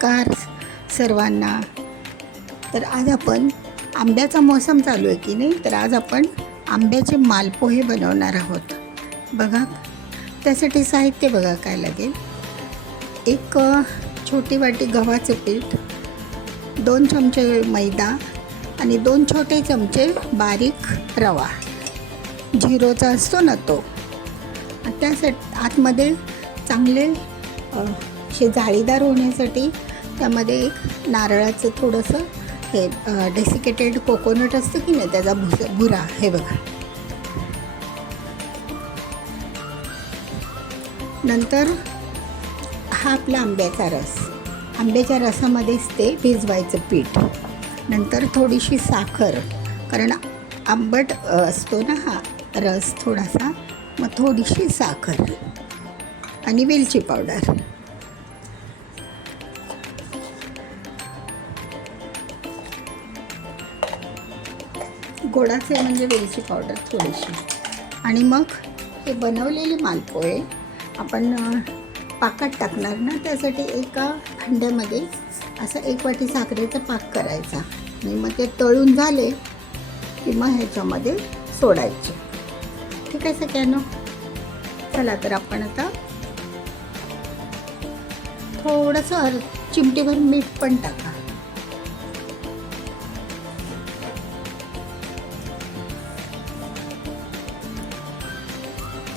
नमस्कार सर्वांना. तर आज आपण आंब्याचा मोसम चालू आहे की नाही, तर आज आपण आंब्याचे मालपोहे बनवणार आहोत. बघा त्यासाठी साहित्य बघा काय लागेल. एक छोटी वाटी गव्हाचं पीठ, 2 चमचे मैदा आणि 2 छोटे चमचे बारीक रवा, झिरोचा असतो ना तो. त्यासाठी आतमध्ये चांगले हे जाळीदार होण्यासाठी त्यामध्ये एक नारळाचं थोडंसं हे डेसिकेटेड कोकोनट असतं की नाही, त्याचा बुरा हे बघा. नंतर हा आपला आंब्याचा रस, आंब्याच्या रसामध्येच ते भिजवायचं पीठ. नंतर थोडीशी साखर, कारण आंबट असतो ना हा रस थोडासा, मग थोडीशी साखर आणि वेलची पावडर. गोडाचे म्हणजे वेलची पावडर थोडीशी. आणि मग हे बनवलेले मालपोहे आपण पाकात टाकणार ना, त्यासाठी एका भांड्यामध्ये असं 1 वाटी साखरेचा पाक करायचा आणि मग ते तळून झाले की मग ह्याच्यामध्ये सोडायचे. ठीक आहे सगळ्यांना. चला तर आपण आता थोडंसं चिमटीभर मीठ पण टाका.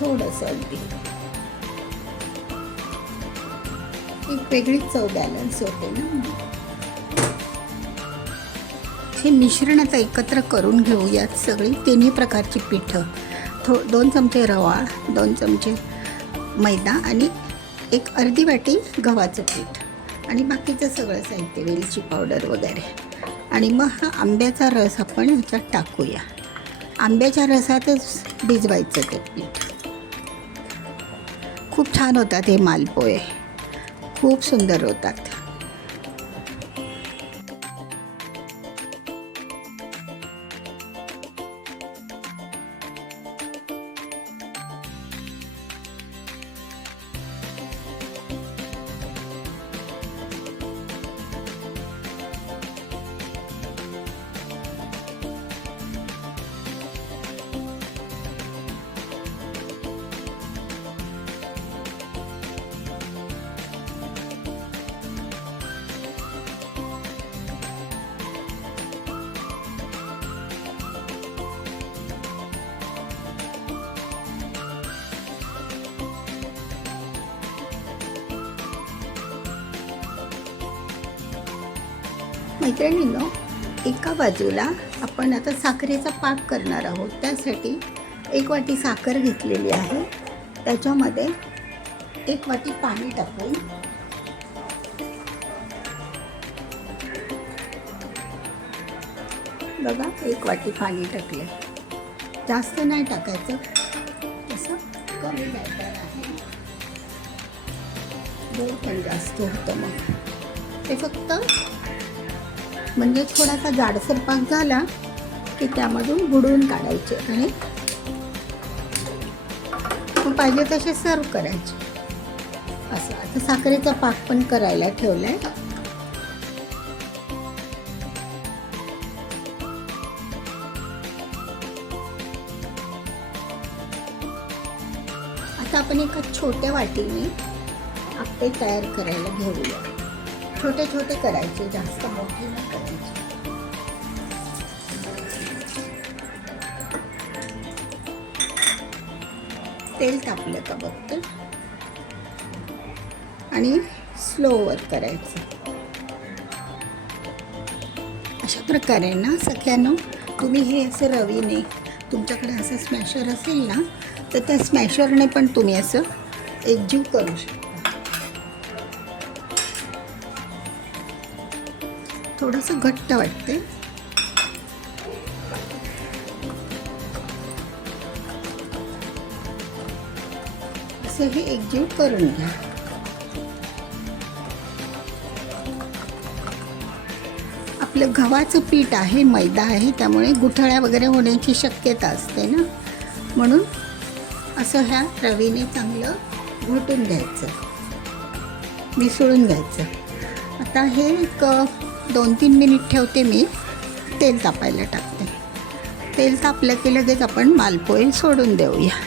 थोडंसं अगदी, एक वेगळीच चव बॅलन्स होते ना. हे मिश्रण आता एकत्र करून घेऊयात सगळी तिन्ही प्रकारची पिठं. 2 चमचे रवा, 2 चमचे मैदा आणि एक अर्धी वाटी गव्हाचं पीठ आणि बाकीचं सगळं साहित्य, वेलची पावडर वगैरे. आणि मग हा आंब्याचा रस आपण ह्याच्यात टाकूया. आंब्याच्या रसातच भिजवायचं ते पीठ. खूप छान होतात हे मालपोहे, खूप सुंदर होतात. मैत्रिणींनो, एका बाजूला आपण आता साखरेचा पाक करणार आहोत. त्यासाठी 1 वाटी साखर घेतलेली आहे, त्याच्यामध्ये 1 वाटी पाणी टाकून बघा 1 वाटी पाणी टाकले. जास्त नाही टाकायचं, तसं कमी बॅटर आहे, गोड पण जास्त होतं. मग ते फक्त म्हणजे थोडासा जाडसर पाक झाला की त्यामधून बुडवून काढायचे आणि पाहिजे तसे सर्व करायचे. असं आता साखरेचा पाक पण करायला ठेवलाय. आता आपण एका छोट्या वाटीने आपे तयार करायला घेऊया. छोटे छोटे करायचे, जास्त मोठे नाही करायचे. तेल तापलं का बघते आणि स्लोवर करायचं. अशा प्रकारे ना सगळ्यांना तुम्ही हे असं रवीने, तुमच्याकडे असं स्मॅशर असेल ना, तर त्या स्मॅशरने पण तुम्ही असं एकजीव करू शकता. थोडंसं घट्ट वाटते. असं हे एकजीव करून घ्या. आपलं गव्हाचं पीठ आहे, मैदा आहे, त्यामुळे गुठळ्या वगैरे होण्याची शक्यता असते ना, म्हणून असं ह्या रवीने चांगलं घोटून घ्यायचं, मिसळून घ्यायचं. आता हे एक 2-3 मिनिट ठेवते मी. तेल तापायला टाकते. तेल तापलं की लगेच आपण मालपोहे सोडून देऊया.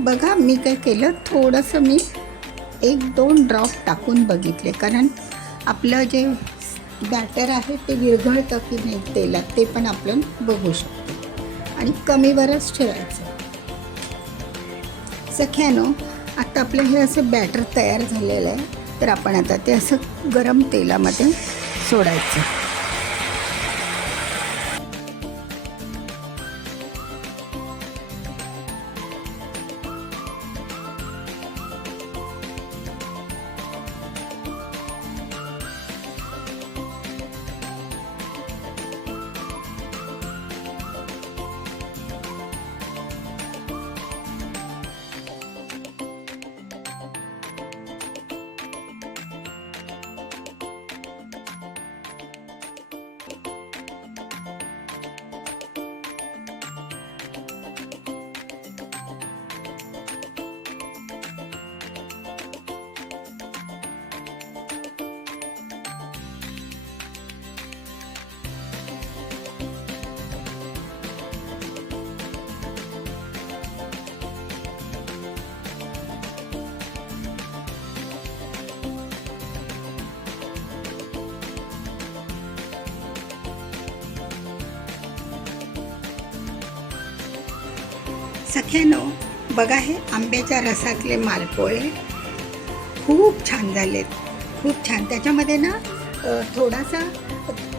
बघा मी काय केलं, थोडंसं मी 1-2 ड्रॉप टाकून बघितले, कारण आपलं जे बॅटर आहे ते विरघळतं की नाही तेलात ते पण आपण बघू शकतो. आणि कमीवरच ठेवायचं. सख्यानो, आता आपलं हे असं बॅटर तयार झालेलं आहे. तर आपण आता ते असं गरम तेलामध्ये सोडायचं. सख्यानो, बघा हे आंब्याच्या रसातले मालपोहे खूप छान झालेत. खूप छान. त्याच्यामध्ये ना थोडासा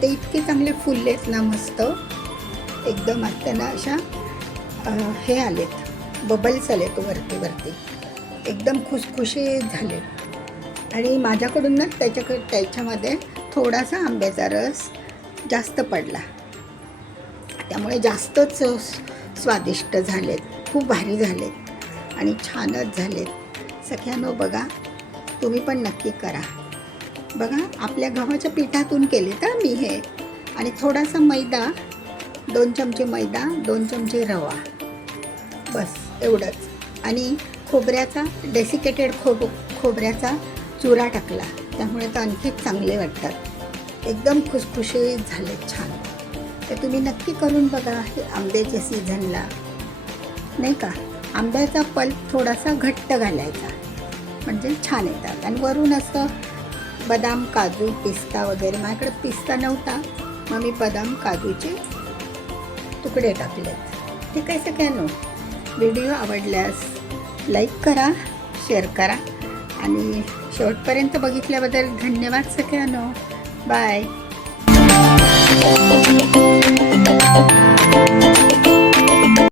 ते इतके चांगले फुललेत ना, मस्त एकदम. त्यांना अशा हे आलेत, बबल्स आलेत वरती एकदम खुसखुशीत झालेत. आणि माझ्याकडून ना त्याच्यामध्ये थोडासा आंब्याचा रस जास्त पडला, त्यामुळे जास्तच स्वादिष्ट झालेत. खूप भारी झालेत आणि छानच झालेत. सख्यानो, बघा तुम्ही पण नक्की करा. बघा आपल्या गव्हाच्या पिठातून केले तर मी हे. आणि थोडासा मैदा, 2 चमचे मैदा, 2 चमचे रवा, बस एवढंच. आणि खोबऱ्याचा डेसिकेटेड खोबऱ्याचा चुरा टाकला, त्यामुळे तर आणखीच चांगले वाटतात. एकदम खुसखुशीत झाले, छान. तर तुम्ही नक्की करून बघा. हे आंब्याच्या सीझनला नाही का, आंब्याचा पल्प थोडासा घट्ट घालायचा, म्हणजे छान येतात. आणि वरून असं बदाम, काजू, पिस्ता वगैरे. माझ्याकडे पिस्ता नव्हता, मग मी बदाम, काजूचे तुकडे टाकलेत. ठीक आहे सगळ्यांनो, व्हिडिओ आवडल्यास लाईक करा, शेअर करा आणि शेवटपर्यंत बघितल्याबद्दल धन्यवाद सगळ्यांनो. बाय.